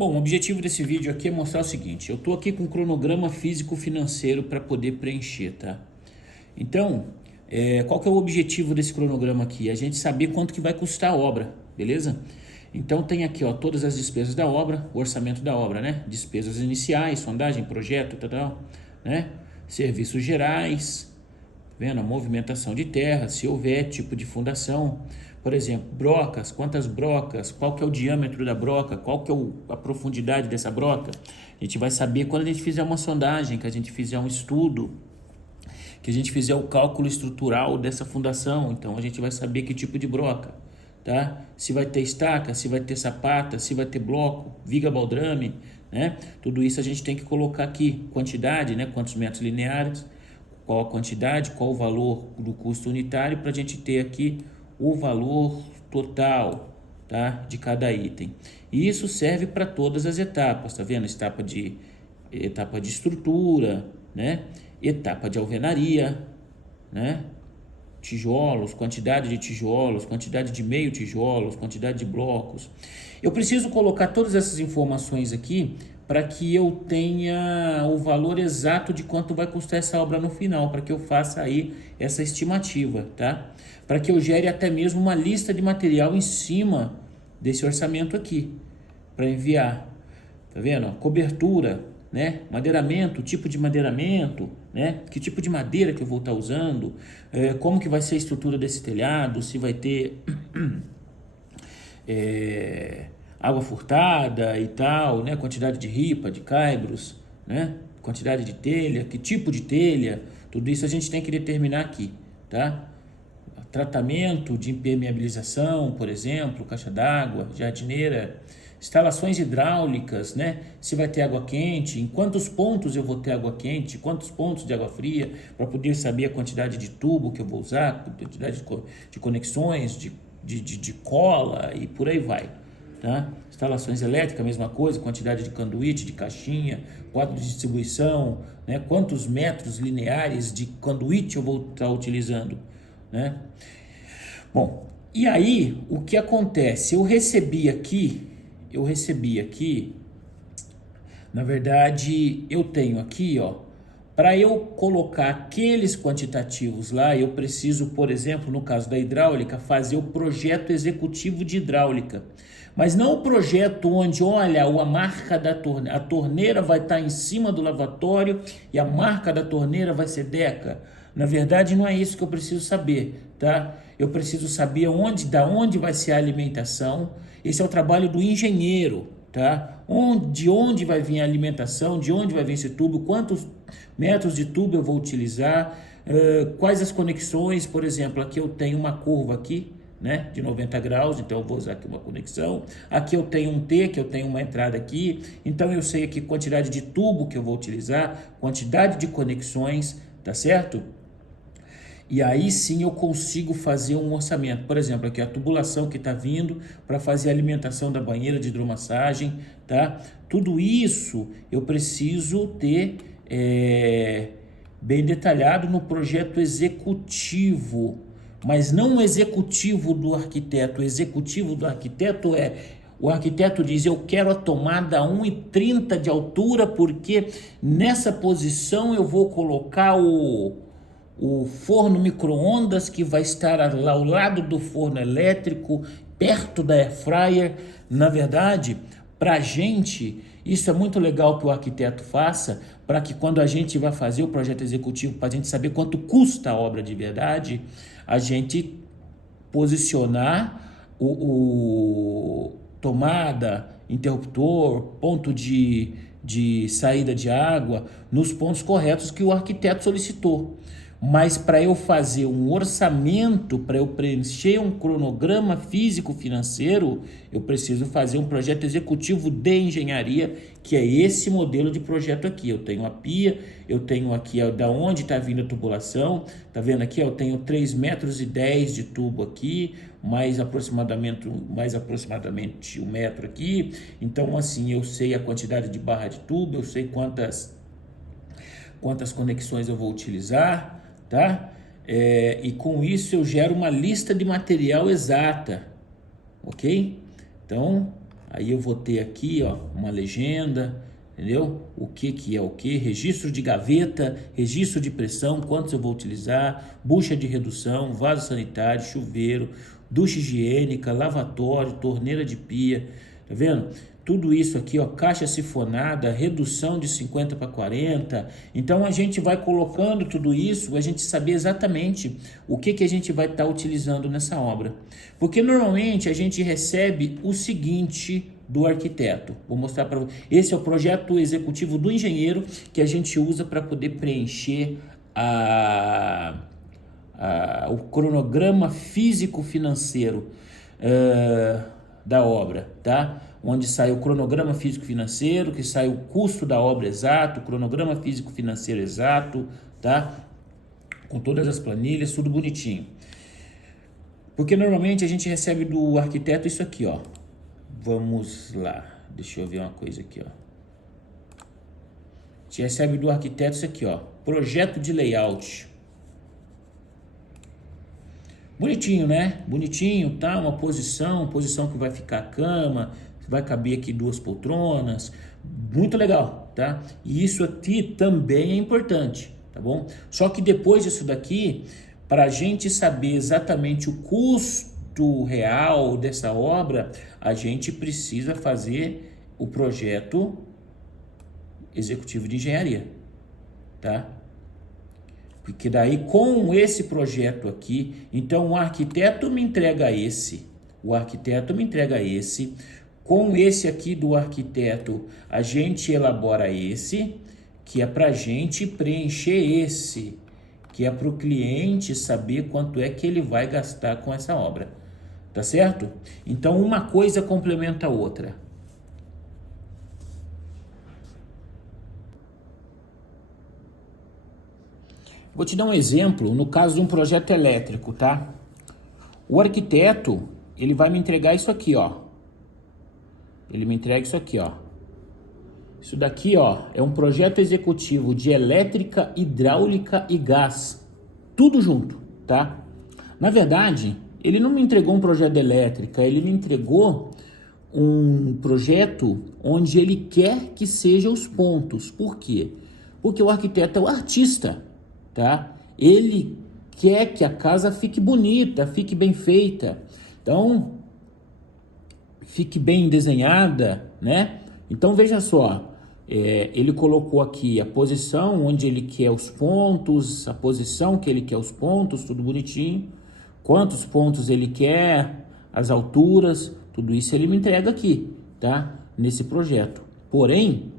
Bom, o objetivo desse vídeo aqui é mostrar o seguinte: eu estou aqui com um cronograma físico-financeiro para poder preencher, tá? Então, qual que é o objetivo desse cronograma aqui? A gente saber quanto que vai custar a obra, beleza? Então tem aqui, ó, todas as despesas da obra, o orçamento da obra, né? Despesas iniciais, sondagem, projeto, tal, né? Serviços gerais, vendo? A movimentação de terra, se houver tipo de fundação. Por exemplo, brocas, quantas brocas, qual que é o diâmetro da broca, qual que é a profundidade dessa broca. A gente vai saber quando a gente fizer uma sondagem, que a gente fizer um estudo, que a gente fizer o cálculo estrutural dessa fundação. Então a gente vai saber que tipo de broca, tá? Se vai ter estaca, se vai ter sapata, se vai ter bloco, viga baldrame, né? Tudo isso a gente tem que colocar aqui, quantidade, né? Quantos metros lineares, qual a quantidade, qual o valor do custo unitário, para a gente ter aqui o valor total, tá, de cada item. E isso serve para todas as etapas, tá vendo? Etapa de estrutura, né? Etapa de alvenaria, né? Tijolos, quantidade de tijolos, quantidade de meio tijolos, quantidade de blocos. Eu preciso colocar todas essas informações aqui para que eu tenha o valor exato de quanto vai custar essa obra no final, para que eu faça aí essa estimativa, tá? Para que eu gere até mesmo uma lista de material em cima desse orçamento aqui, para enviar. Tá vendo? Cobertura, né? Madeiramento, tipo de madeiramento, né? Que tipo de madeira que eu vou estar usando, como que vai ser a estrutura desse telhado, se vai ter água furtada e tal, né? Quantidade de ripa, de caibros, né? Quantidade de telha, que tipo de telha, tudo isso a gente tem que determinar aqui, tá? Tratamento de impermeabilização, por exemplo, caixa d'água, jardineira, instalações hidráulicas, né? Se vai ter água quente, em quantos pontos eu vou ter água quente, quantos pontos de água fria, para poder saber a quantidade de tubo que eu vou usar, quantidade de conexões, de cola e por aí vai, tá? Instalações elétricas, mesma coisa, quantidade de conduíte, de caixinha, quadro de distribuição, né? Quantos metros lineares de conduíte eu vou estar utilizando, né? Bom, e aí o que acontece? Eu recebi aqui, na verdade, eu tenho aqui, ó, para eu colocar aqueles quantitativos lá, eu preciso, por exemplo, no caso da hidráulica, fazer o projeto executivo de hidráulica. Mas não o projeto onde, olha, a marca da torneira, a torneira vai estar em cima do lavatório e a marca da torneira vai ser Deca. Na verdade, não é isso que eu preciso saber, tá? Eu preciso saber da onde vai ser a alimentação. Esse é o trabalho do engenheiro, tá? De onde vai vir a alimentação, de onde vai vir esse tubo, quantos metros de tubo eu vou utilizar, quais as conexões. Por exemplo, aqui eu tenho uma curva aqui, né, de 90 graus, então eu vou usar aqui uma conexão. Aqui eu tenho um T, que eu tenho uma entrada aqui, então eu sei aqui quantidade de tubo que eu vou utilizar, quantidade de conexões, tá certo? E aí sim eu consigo fazer um orçamento. Por exemplo, aqui a tubulação que está vindo para fazer a alimentação da banheira de hidromassagem, tá? Tudo isso eu preciso ter bem detalhado no projeto executivo, mas não o executivo do arquiteto. O executivo do arquiteto o arquiteto diz: eu quero a tomada a 1,30 de altura, porque nessa posição eu vou colocar o forno micro-ondas, que vai estar ao lado do forno elétrico, perto da air fryer. Na verdade, para a gente, isso é muito legal que o arquiteto faça, para que quando a gente vai fazer o projeto executivo, para a gente saber quanto custa a obra de verdade, a gente posicionar o tomada, interruptor, ponto de saída de água nos pontos corretos que o arquiteto solicitou. Mas para eu fazer um orçamento, para eu preencher um cronograma físico-financeiro, eu preciso fazer um projeto executivo de engenharia, que é esse modelo de projeto aqui. Eu tenho a pia, eu tenho aqui da onde está vindo a tubulação, tá vendo aqui? Eu tenho 3,10 metros de tubo aqui, mais aproximadamente 1 metro aqui. Então, assim, eu sei a quantidade de barra de tubo, eu sei quantas conexões eu vou utilizar, tá? E com isso eu gero uma lista de material exata, ok? Então, Aí eu vou ter aqui, ó, uma legenda, entendeu? O que é o que? Registro de gaveta, registro de pressão, quantos eu vou utilizar, bucha de redução, vaso sanitário, chuveiro, ducha higiênica, lavatório, torneira de pia, tá vendo? Tudo isso aqui, ó, caixa sifonada, redução de 50 para 40. Então a gente vai colocando tudo isso, a gente saber exatamente o que a gente vai estar utilizando nessa obra. Porque normalmente a gente recebe o seguinte do arquiteto. Vou mostrar para vocês. Esse é o projeto executivo do engenheiro que a gente usa para poder preencher o cronograma físico-financeiro da obra, tá? Onde sai o cronograma físico-financeiro, que sai o custo da obra exato, o cronograma físico-financeiro exato, tá? Com todas as planilhas, tudo bonitinho. Porque normalmente a gente recebe do arquiteto isso aqui, ó. Vamos lá, deixa eu ver uma coisa aqui, ó. A gente recebe do arquiteto isso aqui, ó. Projeto de layout. Bonitinho, né? Bonitinho, tá? Uma posição que vai ficar a cama, vai caber aqui 2 poltronas. Muito legal, tá? E isso aqui também é importante, tá bom? Só que depois disso daqui, para a gente saber exatamente o custo real dessa obra, a gente precisa fazer o projeto executivo de engenharia, tá? Porque daí com esse projeto aqui, então o arquiteto me entrega esse, com esse aqui do arquiteto a gente elabora esse, que é para a gente preencher esse, que é para o cliente saber quanto é que ele vai gastar com essa obra, tá certo? Então uma coisa complementa a outra. Vou te dar um exemplo no caso de um projeto elétrico, tá? O arquiteto, ele vai me entregar isso aqui, ó. Ele me entrega isso aqui, ó. Isso daqui, ó, é um projeto executivo de elétrica, hidráulica e gás. Tudo junto, tá? Na verdade, ele não me entregou um projeto de elétrica, ele me entregou um projeto onde ele quer que sejam os pontos. Por quê? Porque o arquiteto é o artista, tá? Ele quer que a casa fique bonita, fique bem feita. Então, fique bem desenhada, né? Então, veja só, ele colocou aqui a posição onde ele quer os pontos, a posição que ele quer os pontos, tudo bonitinho. Quantos pontos ele quer, as alturas, tudo isso ele me entrega aqui, tá? Nesse projeto. Porém,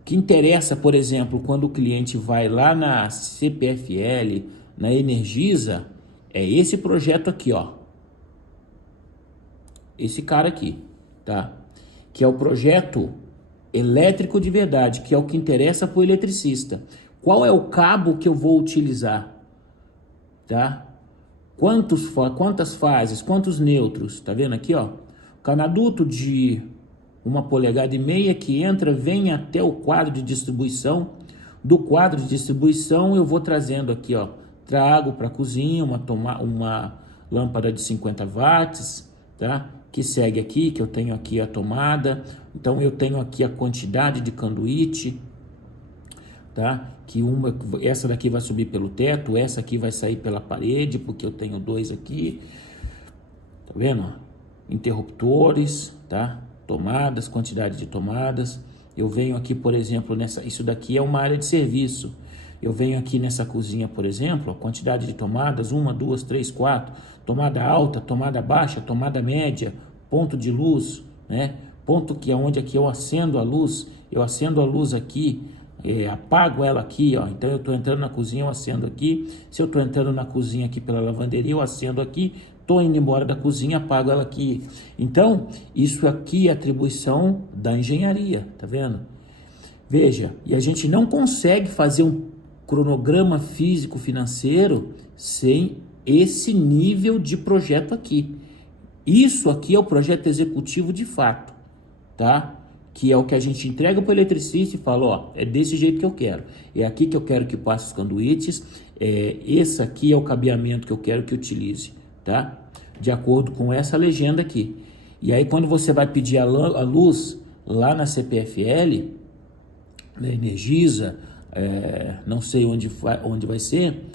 o que interessa, por exemplo, quando o cliente vai lá na CPFL, na Energisa, é esse projeto aqui, ó. Esse cara aqui, tá? Que é o projeto elétrico de verdade, que é o que interessa para o eletricista. Qual é o cabo que eu vou utilizar, tá? Quantas fases, quantos nêutrons, tá vendo aqui, ó? Canaduto de 1,5 polegadas que entra, vem até o quadro de distribuição. Do quadro de distribuição eu vou trazendo aqui, ó, trago para a cozinha uma lâmpada de 50 watts, tá? Que segue aqui, que eu tenho aqui a tomada. Então eu tenho aqui a quantidade de conduíte, tá? Que essa daqui vai subir pelo teto, essa aqui vai sair pela parede, porque eu tenho 2 aqui. Tá vendo? Interruptores, tá? Tomadas, quantidade de tomadas. Eu venho aqui, por exemplo, isso daqui é uma área de serviço. Eu venho aqui nessa cozinha, por exemplo, a quantidade de tomadas, 1, 2, 3, 4, tomada alta, tomada baixa, tomada média, ponto de luz, né? Ponto que é onde aqui eu acendo a luz aqui, apago ela aqui, ó. Então eu estou entrando na cozinha, eu acendo aqui. Se eu estou entrando na cozinha aqui pela lavanderia, eu acendo aqui. Estou indo embora da cozinha, apago ela aqui. Então, isso aqui é atribuição da engenharia, tá vendo? Veja, e a gente não consegue fazer um cronograma físico-financeiro sem esse nível de projeto aqui. Isso aqui é o projeto executivo de fato, tá? Que é o que a gente entrega para o eletricista e fala, ó, é desse jeito que eu quero. É aqui que eu quero que passe os conduítes, esse aqui é o cabeamento que eu quero que utilize, tá? De acordo com essa legenda aqui. E aí quando você vai pedir a luz lá na CPFL, da Energisa, não sei onde vai ser,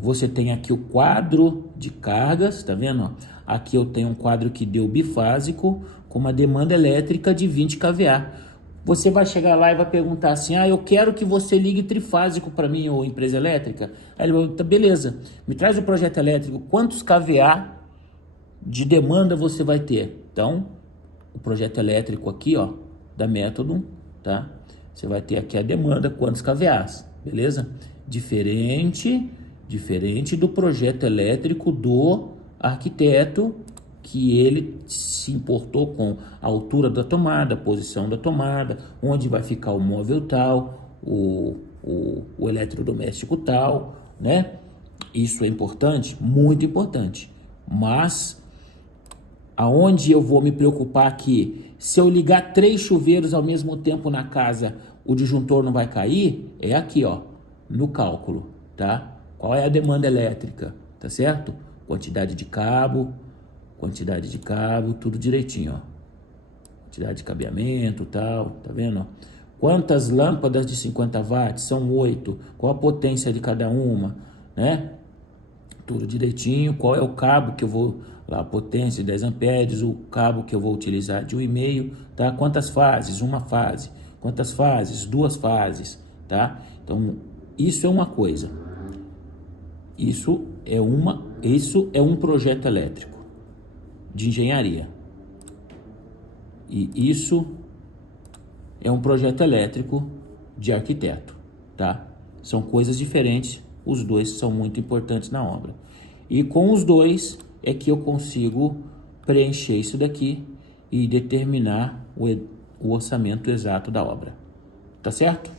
você tem aqui o quadro de cargas, tá vendo? Aqui eu tenho um quadro que deu bifásico com uma demanda elétrica de 20 kVA. Você vai chegar lá e vai perguntar assim, eu quero que você ligue trifásico para mim, ou empresa elétrica. Aí ele vai perguntar, beleza, me traz o projeto elétrico, quantos kVA de demanda você vai ter? Então, o projeto elétrico aqui, ó, da Método, tá? Você vai ter aqui a demanda, quantos kVAs, beleza? Diferente do projeto elétrico do arquiteto, que ele se importou com a altura da tomada, a posição da tomada, onde vai ficar o móvel tal, o eletrodoméstico tal, né? Isso é importante? Muito importante. Mas aonde eu vou me preocupar aqui, se eu ligar 3 chuveiros ao mesmo tempo na casa, o disjuntor não vai cair? É aqui, ó, no cálculo, tá? Qual é a demanda elétrica, tá certo? Quantidade de cabo, tudo direitinho, ó. Quantidade de cabeamento, tal, tá vendo? Quantas lâmpadas de 50 watts? São 8. Qual a potência de cada uma, né? Tudo direitinho. Qual é o cabo que eu vou lá, potência de 10 amperes, o cabo que eu vou utilizar de 1,5, tá? Quantas fases? Uma fase. Quantas fases? 2 fases, tá? Então, isso é uma coisa. Isso é um projeto elétrico de engenharia. E isso é um projeto elétrico de arquiteto, tá? São coisas diferentes, os dois são muito importantes na obra. E com os dois é que eu consigo preencher isso daqui e determinar o orçamento exato da obra. Tá certo?